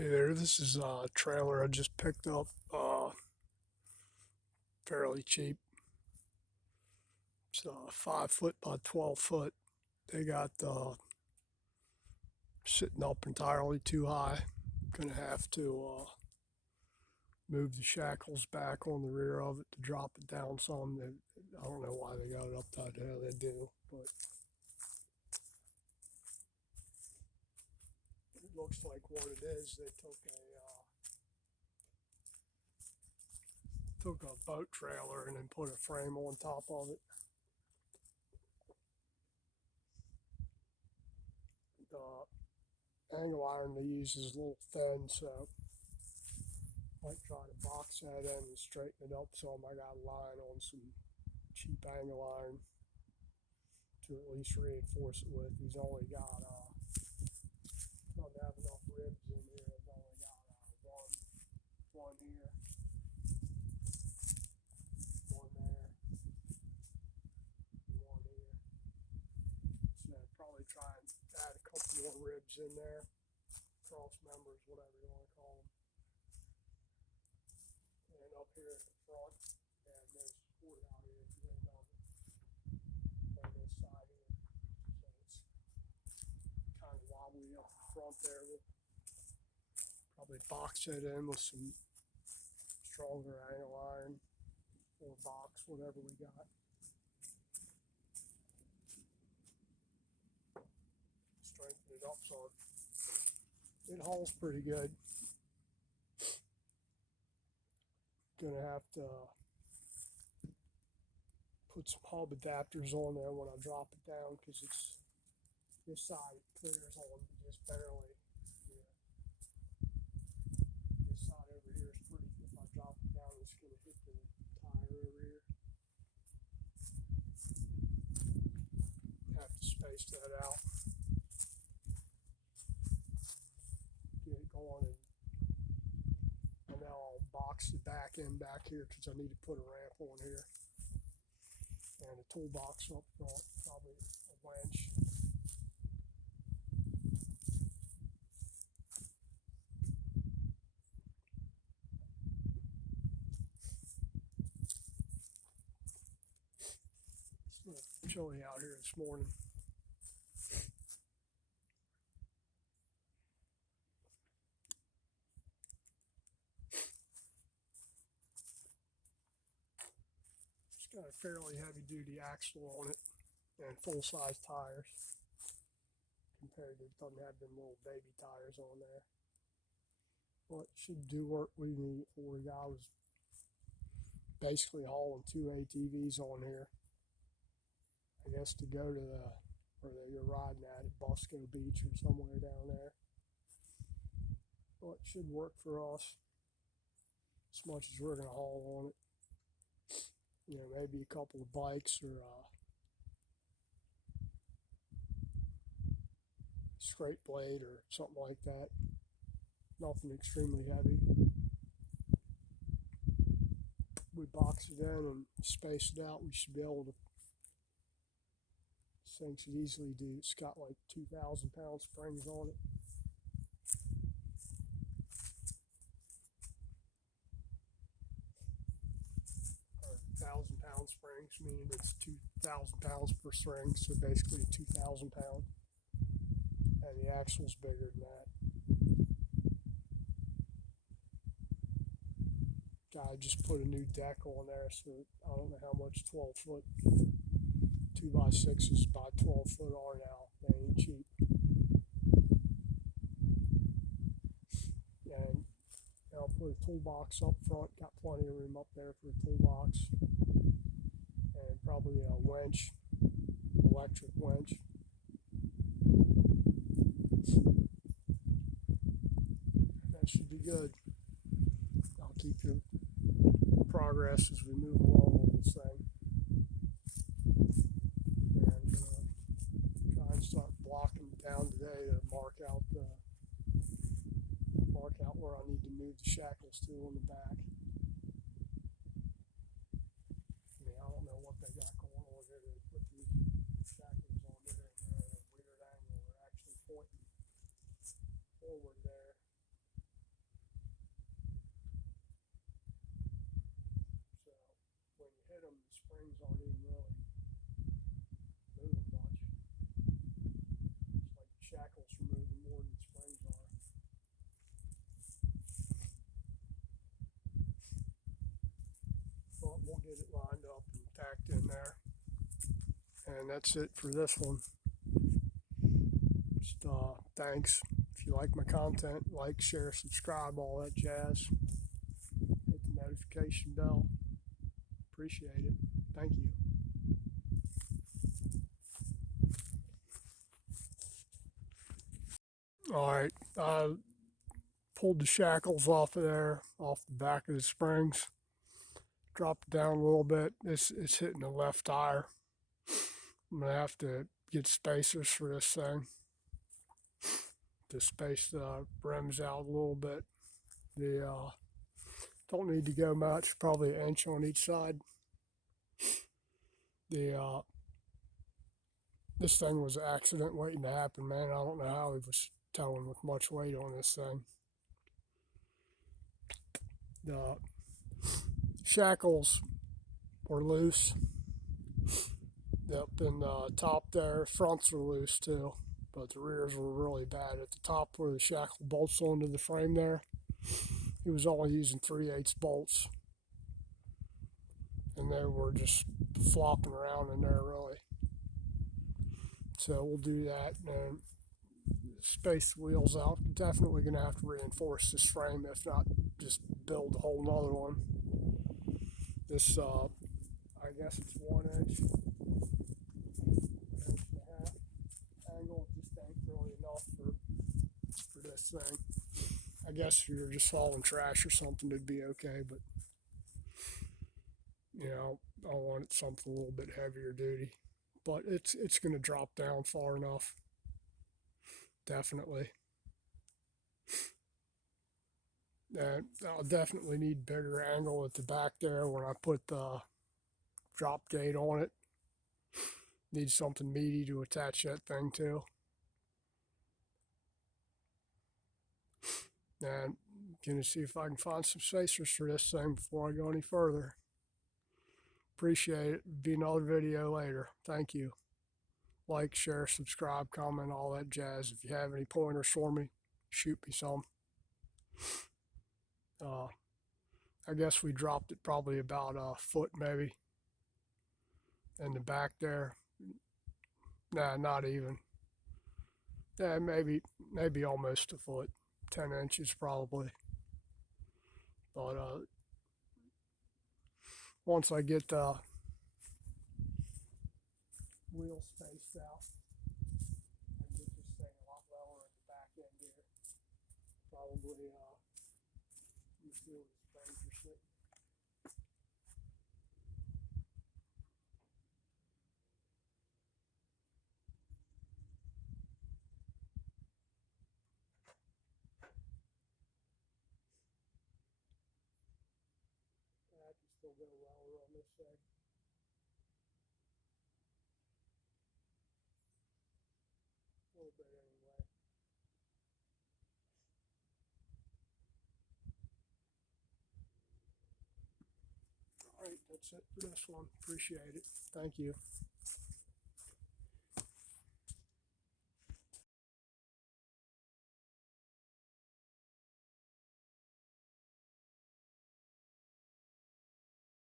Hey there, this is a trailer I just picked up fairly cheap. It's 5 foot by 12 foot. They got sitting up entirely too high. Gonna have to move the shackles back on the rear of it to drop it down some. I don't know why they got it up tight how they do, but it looks like what it is. They took a boat trailer and then put a frame on top of it. The angle iron they use is a little thin, so I might try to box that in and straighten it up some. I got a line on some cheap angle iron to at least reinforce it with. He's only got, doesn't have enough ribs in here. He's only got one here, one there, and one here. So I'd probably try and add a couple more ribs in there, cross members, whatever you want to call them. And up here at the front, and there's support out here at the end of it, on this side here. So it's kind of wobbly up the front there. We'll probably box it in with some stronger angle iron or box, whatever we got. Strengthen it up so it hauls pretty good. Gonna have to put some hub adapters on there when I drop it down because it's this side it clears on just barely. Yeah. This side over here is pretty. If I drop it down, it's gonna hit the tire over here. Have to space that out. Get it going, and now I'll box the back end back here because I need to put a ramp on here. And a toolbox up front, probably a winch. It's chilly out here this morning. It's got a fairly heavy duty axle on it and full size tires. Compared to it doesn't have them little baby tires on there. Well, it should do work we need for. The guy was basically hauling 2 ATVs on here. I guess to go to where you're riding at Bosco Beach or somewhere down there. Well, it should work for us as much as we're going to haul on it. You know, maybe a couple of bikes or scrape blade or something like that. Nothing extremely heavy. We box it in and space it out. We should be able to. This thing should easily do. It's got like 2,000-pound springs on it. Or 1,000-pound springs, meaning it's 2,000 pounds per string. So basically 2,000 pound. And the axle's bigger than that. Guy just put a new deck on there, so I don't know how much 12 foot 2x6s by 12 foot are now. They ain't cheap. And I'll put a toolbox up front. Got plenty of room up there for a toolbox, and probably a winch, electric winch. That should be good. I'll keep you progress as we move along on this thing. And try and start blocking down today to mark out where I need to move the shackles to on the back. I mean, I don't know what they got going on here. They put these shackles on there and they're at a weird angle. They're actually pointing forward there. shackles are moving more than the springs are. But we'll get it lined up and tacked in there. And that's it for this one. Just thanks. If you like my content, like, share, subscribe, all that jazz. Hit the notification bell. Appreciate it. Thank you. All right, pulled the shackles off of there, off the back of the springs. Dropped it down a little bit. It's hitting the left tire. I'm gonna have to get spacers for this thing to space the rims out a little bit. The don't need to go much, probably an inch on each side. This thing was an accident waiting to happen, man. I don't know how he was towing with much weight on this thing. The shackles were loose up in the top there. Fronts were loose too, but the rears were really bad. At the top where the shackle bolts onto the frame there, he was only using 3/8 bolts, and they were just flopping around in there really. So we'll do that and space the wheels out. Definitely going to have to reinforce this frame, if not just build a whole nother one. This, I guess it's 1 inch, 1.5 angle. Just ain't really enough for this thing. I guess if you're just hauling trash or something, it'd be okay, but you know, I wanted something a little bit heavier duty. But it's going to drop down far enough. Definitely. And I'll definitely need bigger angle at the back there when I put the drop gate on it. Need something meaty to attach that thing to. And I'm going to see if I can find some spacers for this thing before I go any further. Appreciate it. Be another video later. Thank you. Like, share, subscribe, comment, all that jazz. If you have any pointers for me, shoot me some. I guess we dropped it probably about a foot maybe in the back there. Nah, not even. Yeah, maybe almost a foot, 10 inches probably. But once I get the wheel spaced out, I can get this thing a lot lower at the back end here. Probably you feel the springs are sitting. I can still go lower on this thing. A little bit anyway. All right, that's it for this one. Appreciate it. Thank you.